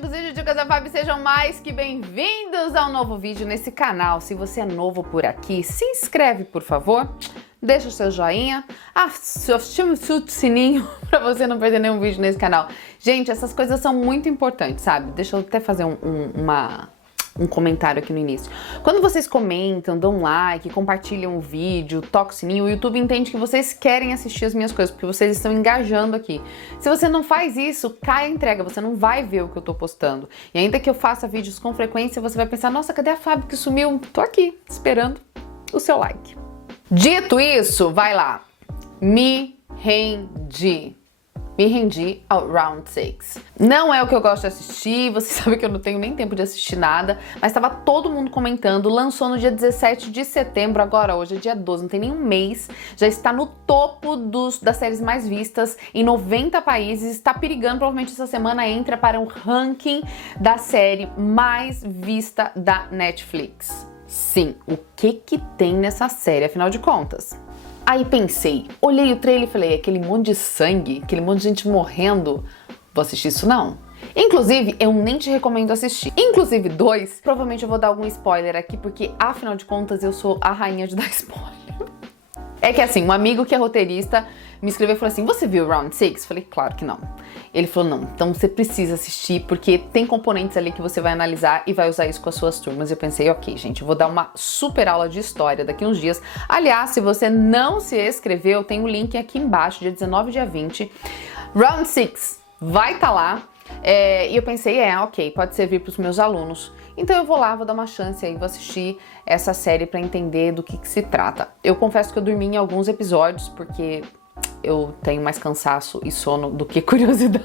amigos e Jujucas da Fabi, sejam mais que bem-vindos ao novo vídeo nesse canal. Se você é novo por aqui, se inscreve, por favor, deixa o seu joinha, ativa o sininho pra você não perder nenhum vídeo nesse canal. Gente, essas coisas são muito importantes, sabe? Deixa eu até fazer um comentário aqui no início. Quando vocês comentam, dão like, compartilham o vídeo, tocam o sininho, o YouTube entende que vocês querem assistir as minhas coisas, porque vocês estão engajando aqui. Se você não faz isso, cai a entrega, você não vai ver o que eu tô postando. E ainda que eu faça vídeos com frequência, você vai pensar, nossa, cadê a Fábio que sumiu? Tô aqui, esperando o seu like. Dito isso, vai lá. Me rendi ao Round 6. Não é o que eu gosto de assistir, você sabe que eu não tenho nem tempo de assistir nada, mas estava todo mundo comentando, lançou no dia 17 de setembro, agora hoje é dia 12, não tem nem um mês, já está no topo das séries mais vistas em 90 países, está perigando, provavelmente essa semana entra para um ranking da série mais vista da Netflix. Sim, o que tem nessa série, afinal de contas? Aí pensei, olhei o trailer e falei, aquele monte de sangue, aquele monte de gente morrendo, vou assistir isso não? Inclusive, eu nem te recomendo assistir. Inclusive, provavelmente eu vou dar algum spoiler aqui, porque afinal de contas eu sou a rainha de dar spoiler. É que assim, um amigo que é roteirista me escreveu e falou assim, você viu Round 6? Falei, claro que não. Ele falou, não, então você precisa assistir, porque tem componentes ali que você vai analisar e vai usar isso com as suas turmas. Eu pensei, ok, gente, eu vou dar uma super aula de história daqui uns dias. Aliás, se você não se inscreveu, tem o link aqui embaixo, dia 19 e dia 20. Round 6 vai estar lá. E eu pensei, ok, pode servir para os meus alunos. Então eu vou lá, vou dar uma chance aí, vou assistir essa série para entender do que se trata. Eu confesso que eu dormi em alguns episódios, porque eu tenho mais cansaço e sono do que curiosidade.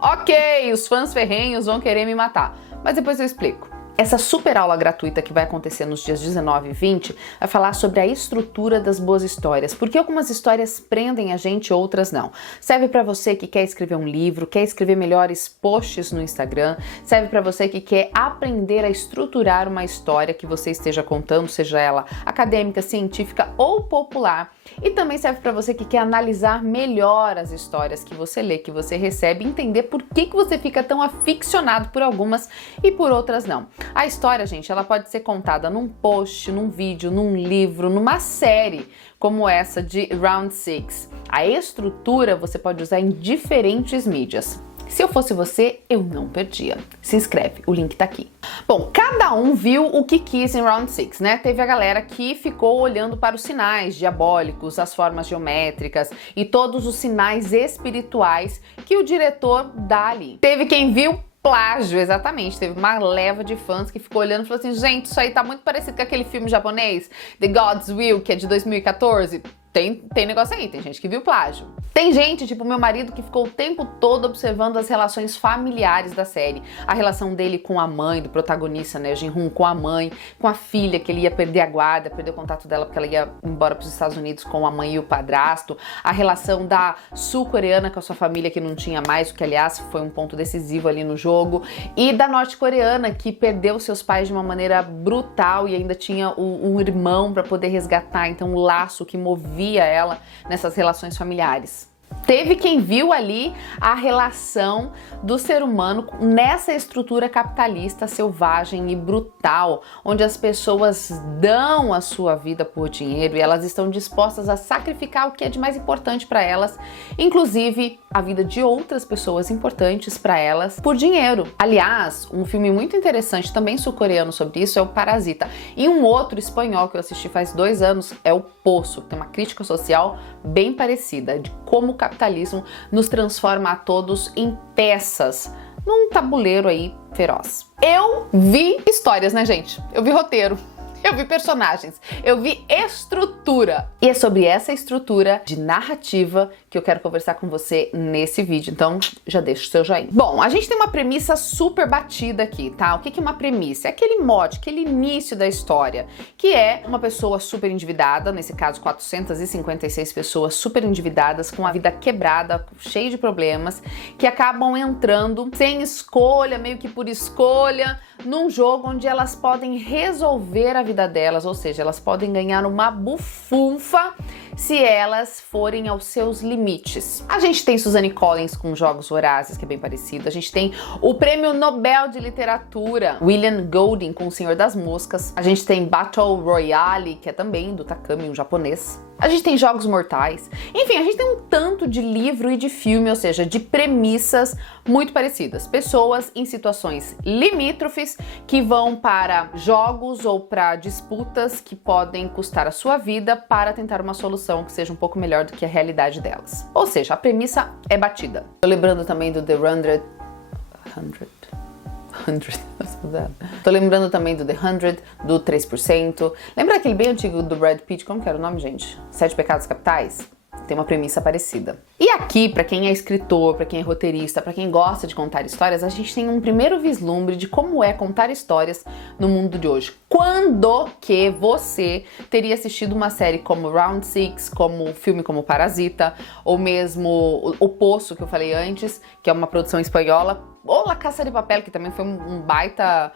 Ok, os fãs ferrenhos vão querer me matar, mas depois eu explico. Essa super aula gratuita que vai acontecer nos dias 19 e 20 vai falar sobre a estrutura das boas histórias, porque algumas histórias prendem a gente, outras não. Serve para você que quer escrever um livro, quer escrever melhores posts no Instagram, serve para você que quer aprender a estruturar uma história que você esteja contando, seja ela acadêmica, científica ou popular. E também serve para você que quer analisar melhor as histórias que você lê, que você recebe, e entender por que você fica tão aficionado por algumas e por outras não. A história, gente, ela pode ser contada num post, num vídeo, num livro, numa série como essa de Round 6. A estrutura você pode usar em diferentes mídias. Se eu fosse você, eu não perdia. Se inscreve, o link tá aqui. Bom, cada um viu o que quis em Round 6, né? Teve a galera que ficou olhando para os sinais diabólicos, as formas geométricas e todos os sinais espirituais que o diretor dá ali. Teve quem viu plágio, exatamente. Teve uma leva de fãs que ficou olhando e falou assim, gente, isso aí tá muito parecido com aquele filme japonês, The God's Will, que é de 2014. Tem negócio aí, tem gente que viu plágio. Tem gente, tipo meu marido, que ficou o tempo todo observando as relações familiares da série. A relação dele com a mãe, do protagonista, né, Jin-Hoon, com a mãe, com a filha, que ele ia perder a guarda, perder o contato dela porque ela ia embora para os Estados Unidos com a mãe e o padrasto. A relação da sul-coreana com a sua família, que não tinha mais, o que aliás foi um ponto decisivo ali no jogo. E da norte-coreana, que perdeu seus pais de uma maneira brutal e ainda tinha um irmão para poder resgatar. Então o laço que movia ela nessas relações familiares. Teve quem viu ali a relação do ser humano nessa estrutura capitalista selvagem e brutal, onde as pessoas dão a sua vida por dinheiro e elas estão dispostas a sacrificar o que é de mais importante para elas, inclusive a vida de outras pessoas importantes para elas, por dinheiro. Aliás, um filme muito interessante, também sul-coreano, sobre isso é o Parasita. E um outro espanhol que eu assisti faz 2 anos é o Poço, que tem uma crítica social bem parecida, de como o capitalismo nos transforma a todos em peças num tabuleiro aí feroz. Eu vi histórias, né, gente? Eu vi roteiro. Eu vi personagens, eu vi estrutura. E é sobre essa estrutura de narrativa que eu quero conversar com você nesse vídeo. Então, já deixa o seu joinha. Bom, a gente tem uma premissa super batida aqui, tá? O que é uma premissa? É aquele mote, aquele início da história, que é uma pessoa super endividada, nesse caso 456 pessoas super endividadas, com a vida quebrada, cheia de problemas, que acabam entrando sem escolha, meio que por escolha, num jogo onde elas podem resolver a vida delas, ou seja, elas podem ganhar uma bufunfa se elas forem aos seus limites limites. A gente tem Suzanne Collins com Jogos Vorazes, que é bem parecido. A gente tem o Prêmio Nobel de Literatura, William Golding com O Senhor das Moscas. A gente tem Battle Royale, que é também do Takami, um japonês. A gente tem Jogos Mortais. Enfim, a gente tem um tanto de livro e de filme, ou seja, de premissas muito parecidas. Pessoas em situações limítrofes que vão para jogos ou para disputas que podem custar a sua vida para tentar uma solução que seja um pouco melhor do que a realidade delas. Ou seja, a premissa é batida. Tô lembrando também do The 100. Tô lembrando também do The 100, do 3%. Lembra aquele bem antigo do Brad Pitt? Como que era o nome, gente? 7 Pecados Capitais? Tem uma premissa parecida. E aqui, para quem é escritor, para quem é roteirista, para quem gosta de contar histórias, a gente tem um primeiro vislumbre de como é contar histórias no mundo de hoje. Quando que você teria assistido uma série como Round Six, como um filme como Parasita, ou mesmo O Poço, que eu falei antes, que é uma produção espanhola, ou La Casa de Papel, que também foi um baita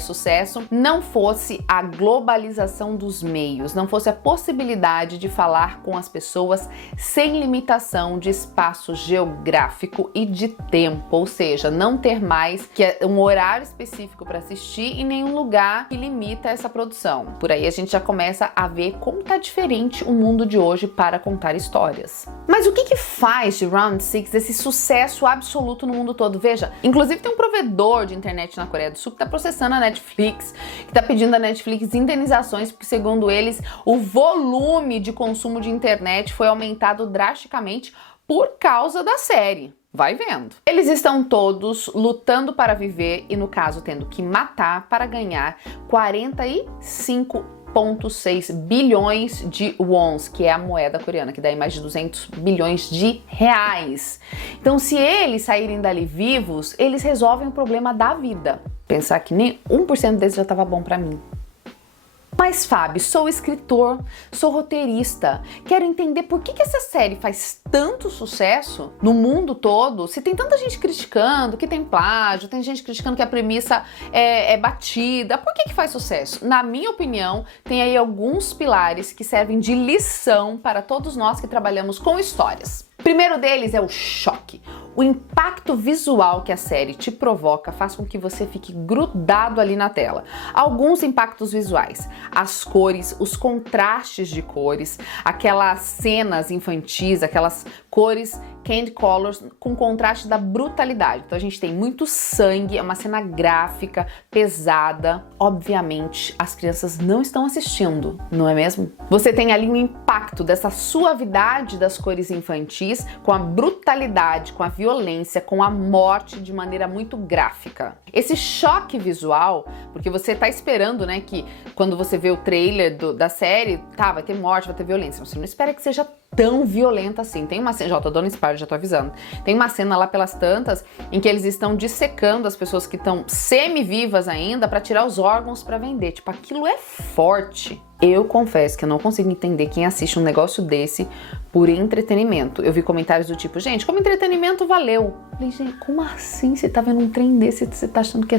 sucesso, não fosse a globalização dos meios, não fosse a possibilidade de falar com as pessoas sem limitação de espaço geográfico e de tempo, ou seja, não ter mais que um horário específico para assistir e nenhum lugar que limita essa produção. Por aí a gente já começa a ver como tá diferente o mundo de hoje para contar histórias. Mas o que faz de Round Six esse sucesso absoluto no mundo todo? Veja, inclusive tem um provedor de internet na Coreia do Sul que tá processando a Netflix, que tá pedindo a Netflix indenizações porque, segundo eles, o volume de consumo de internet foi aumentado drasticamente por causa da série. Vai vendo. Eles estão todos lutando para viver e, no caso, tendo que matar para ganhar 45,6 bilhões de wons, que é a moeda coreana, que dá aí mais de 200 bilhões de reais. Então, se eles saírem dali vivos, eles resolvem o problema da vida. Pensar que nem 1% deles já estava bom para mim. Mas, Fábio, sou escritor, sou roteirista, quero entender por que essa série faz tanto sucesso no mundo todo, se tem tanta gente criticando que tem plágio, tem gente criticando que a premissa é batida, por que faz sucesso? Na minha opinião, tem aí alguns pilares que servem de lição para todos nós que trabalhamos com histórias. O primeiro deles é o choque. O impacto visual que a série te provoca faz com que você fique grudado ali na tela. Alguns impactos visuais: as cores, os contrastes de cores, aquelas cenas infantis, aquelas cores candy colors com contraste da brutalidade. Então a gente tem muito sangue, é uma cena gráfica, pesada. Obviamente, as crianças não estão assistindo, não é mesmo? Você tem ali um impacto dessa suavidade das cores infantis com a brutalidade, com a violência, com a morte de maneira muito gráfica. Esse choque visual, porque você tá esperando, né, que quando você vê o trailer da série, tá, vai ter morte, vai ter violência, você não espera que seja tão violenta assim. Tem uma cena, já tô dando spoiler, já tô avisando. Tem uma cena lá pelas tantas em que eles estão dissecando as pessoas que estão semi-vivas ainda para tirar os órgãos para vender. Tipo, aquilo é forte. Eu confesso que eu não consigo entender quem assiste um negócio desse por entretenimento. Eu vi comentários do tipo, gente, como entretenimento valeu. Eu falei, gente, como assim? Você tá vendo um trem desse e você tá achando que é...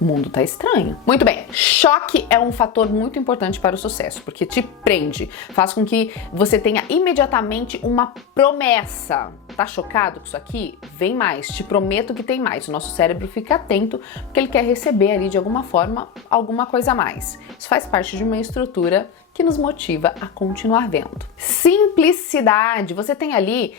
O mundo tá estranho. Muito bem, choque é um fator muito importante para o sucesso, porque te prende, faz com que você tenha imediatamente uma promessa. Tá chocado com isso aqui? Vem mais, te prometo que tem mais. O nosso cérebro fica atento porque ele quer receber ali de alguma forma alguma coisa a mais. Isso faz parte de uma estrutura que nos motiva a continuar vendo. Simplicidade, você tem ali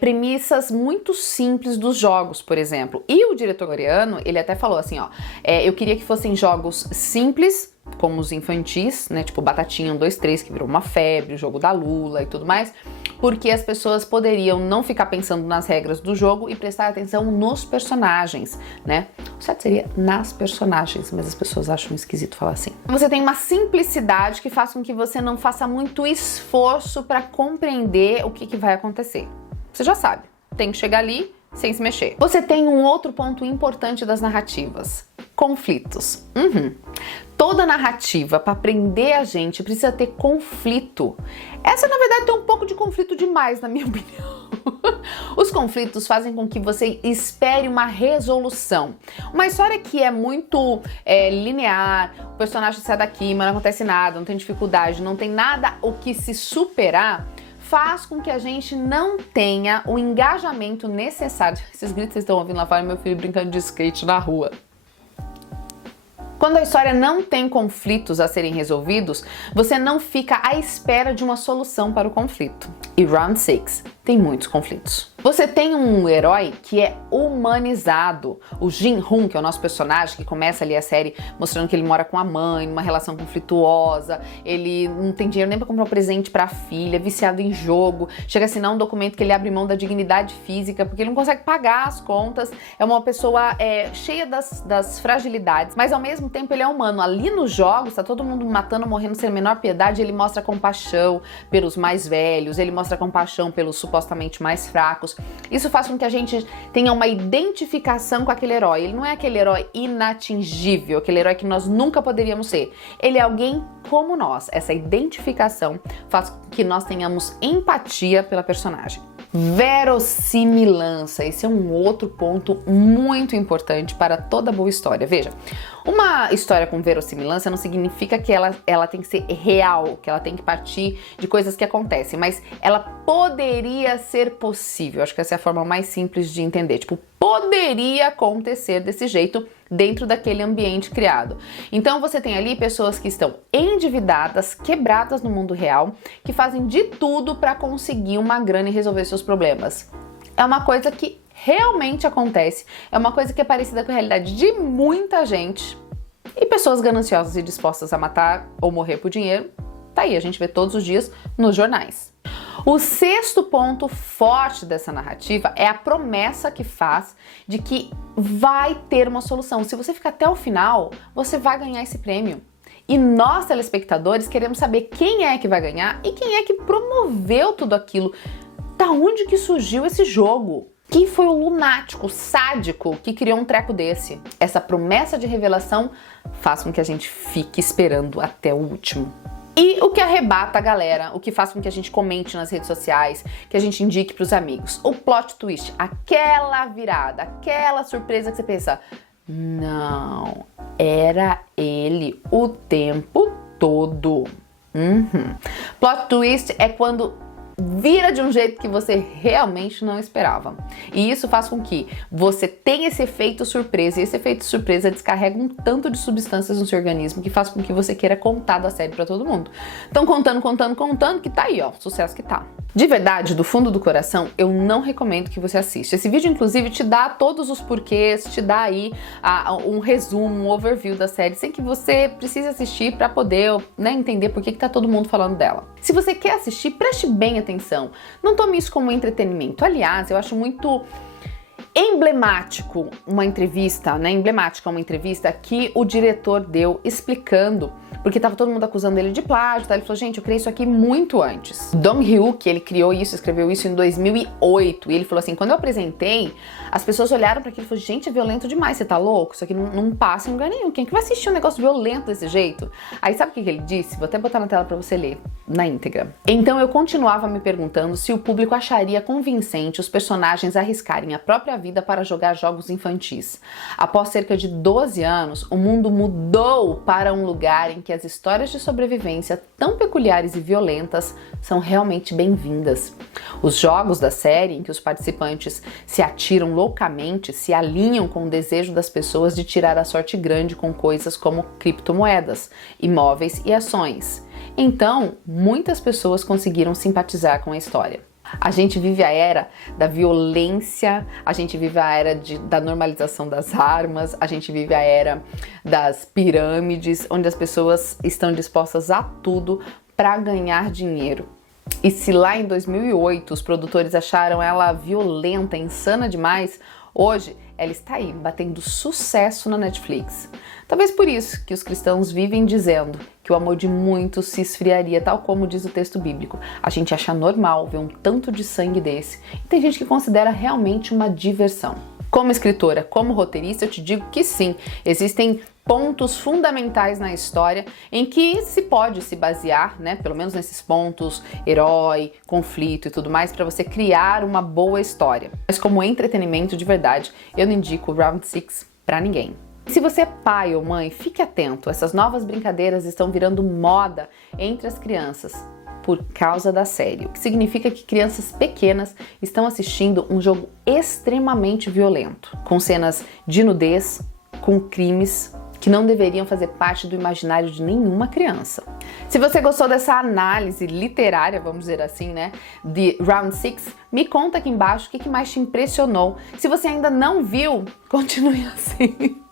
premissas muito simples dos jogos, por exemplo. E o diretor coreano, ele até falou assim, ó, eu queria que fossem jogos simples, como os infantis, né, tipo Batatinha 1, 2, 3, que virou uma febre, o jogo da Lula e tudo mais, porque as pessoas poderiam não ficar pensando nas regras do jogo e prestar atenção nos personagens, né? O certo seria nas personagens, mas as pessoas acham esquisito falar assim. Você tem uma simplicidade que faz com que você não faça muito esforço para compreender o que vai acontecer. Você já sabe, tem que chegar ali sem se mexer. Você tem um outro ponto importante das narrativas: conflitos. Toda narrativa, para prender a gente, precisa ter conflito. Essa, na verdade, tem um pouco de conflito demais, na minha opinião. Os conflitos fazem com que você espere uma resolução. Uma história que é muito linear, o personagem sai daqui, mas não acontece nada, não tem dificuldade, não tem nada o que se superar, faz com que a gente não tenha o engajamento necessário. Esses gritos que vocês estão ouvindo lá fora, meu filho brincando de skate na rua. Quando a história não tem conflitos a serem resolvidos, você não fica à espera de uma solução para o conflito. E Round 6 tem muitos conflitos. Você tem um herói que é humanizado. O Jin-Hoon, que é o nosso personagem, que começa ali a série mostrando que ele mora com a mãe, numa relação conflituosa, ele não tem dinheiro nem para comprar um presente para a filha, viciado em jogo, chega a assinar um documento que ele abre mão da dignidade física, porque ele não consegue pagar as contas, é uma pessoa cheia das fragilidades, mas ao mesmo tempo ele é humano. Ali nos jogos, tá todo mundo matando, morrendo sem a menor piedade, ele mostra compaixão pelos mais velhos, ele mostra compaixão pelos supostamente mais fracos. Isso faz com que a gente tenha uma identificação com aquele herói. Ele não é aquele herói inatingível, aquele herói que nós nunca poderíamos ser. Ele é alguém como nós. Essa identificação faz com que nós tenhamos empatia pela personagem. Verossimilhança, esse é um outro ponto muito importante para toda boa história. Veja, uma história com verossimilhança não significa que ela tem que ser real, que ela tem que partir de coisas que acontecem, mas ela poderia ser possível. Acho que essa é a forma mais simples de entender. Tipo, poderia acontecer desse jeito dentro daquele ambiente criado. Então você tem ali pessoas que estão endividadas, quebradas no mundo real, que fazem de tudo para conseguir uma grana e resolver seus problemas. É uma coisa que realmente acontece, é uma coisa que é parecida com a realidade de muita gente. E pessoas gananciosas e dispostas a matar ou morrer por dinheiro, tá aí, a gente vê todos os dias nos jornais. O sexto ponto forte dessa narrativa é a promessa que faz de que vai ter uma solução. Se você ficar até o final, você vai ganhar esse prêmio. E nós, telespectadores, queremos saber quem é que vai ganhar e quem é que promoveu tudo aquilo. Da onde que surgiu esse jogo? Quem foi o lunático, sádico que criou um treco desse? Essa promessa de revelação faz com que a gente fique esperando até o último. E o que arrebata a galera, o que faz com que a gente comente nas redes sociais, que a gente indique pros amigos. O plot twist, aquela virada, aquela surpresa que você pensa, não, era ele o tempo todo. Plot twist é quando vira de um jeito que você realmente não esperava. E isso faz com que você tenha esse efeito surpresa, e esse efeito surpresa descarrega um tanto de substâncias no seu organismo que faz com que você queira contar da série pra todo mundo. Então contando, que tá aí, ó, sucesso que tá. De verdade, do fundo do coração, eu não recomendo que você assista. Esse vídeo, inclusive, te dá todos os porquês, te dá aí um resumo, um overview da série, sem que você precise assistir pra poder, né, entender por que tá todo mundo falando dela. Se você quer assistir, preste bem atenção. Não tome isso como entretenimento. Aliás, eu acho muito emblemático uma entrevista, né? Emblemática uma entrevista que o diretor deu explicando, porque tava todo mundo acusando ele de plágio, tá? Ele falou, gente, eu criei isso aqui muito antes. Dong-hyuk, ele criou isso, escreveu isso em 2008, e ele falou assim, quando eu apresentei, as pessoas olharam pra aquilo e falaram, gente, é violento demais, você tá louco? Isso aqui não passa em lugar nenhum, quem que vai assistir um negócio violento desse jeito? Aí sabe o que ele disse? Vou até botar na tela pra você ler, na íntegra. Então eu continuava me perguntando se o público acharia convincente os personagens arriscarem a própria vida para jogar jogos infantis. Após cerca de 12 anos, o mundo mudou para um lugar em que as histórias de sobrevivência tão peculiares e violentas são realmente bem-vindas. Os jogos da série, em que os participantes se atiram loucamente, se alinham com o desejo das pessoas de tirar a sorte grande com coisas como criptomoedas, imóveis e ações. Então, muitas pessoas conseguiram simpatizar com a história. A gente vive a era da violência, a gente vive a era da normalização das armas, a gente vive a era das pirâmides, onde as pessoas estão dispostas a tudo para ganhar dinheiro. E se lá em 2008 os produtores acharam ela violenta, insana demais, hoje ela está aí, batendo sucesso na Netflix. Talvez por isso que os cristãos vivem dizendo que o amor de muitos se esfriaria, tal como diz o texto bíblico. A gente acha normal ver um tanto de sangue desse, e tem gente que considera realmente uma diversão. Como escritora, como roteirista, eu te digo que sim, existem pontos fundamentais na história em que se pode se basear, né, pelo menos nesses pontos, herói, conflito e tudo mais, para você criar uma boa história. Mas como entretenimento de verdade, eu não indico Round 6 para ninguém. Se você é pai ou mãe, fique atento, essas novas brincadeiras estão virando moda entre as crianças. por causa da série, o que significa que crianças pequenas estão assistindo um jogo extremamente violento, com cenas de nudez, com crimes que não deveriam fazer parte do imaginário de nenhuma criança. Se você gostou dessa análise literária, vamos dizer assim, né, de Round 6, me conta aqui embaixo o que mais te impressionou. Se você ainda não viu, continue assim.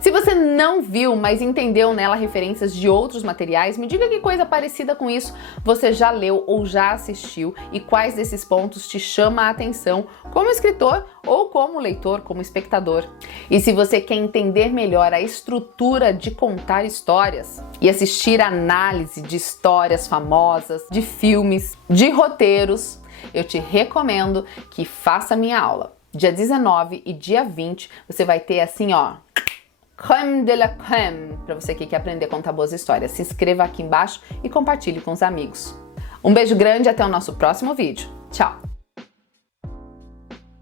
Se você não viu, mas entendeu nela referências de outros materiais, me diga que coisa parecida com isso você já leu ou já assistiu e quais desses pontos te chama a atenção como escritor ou como leitor, como espectador. E se você quer entender melhor a estrutura de contar histórias e assistir análise de histórias famosas, de filmes, de roteiros, eu te recomendo que faça minha aula. Dia 19 e dia 20 você vai ter assim, ó, crème de la crème, para você que quer aprender a contar boas histórias. Se inscreva aqui embaixo e compartilhe com os amigos. Um beijo grande e até o nosso próximo vídeo. Tchau!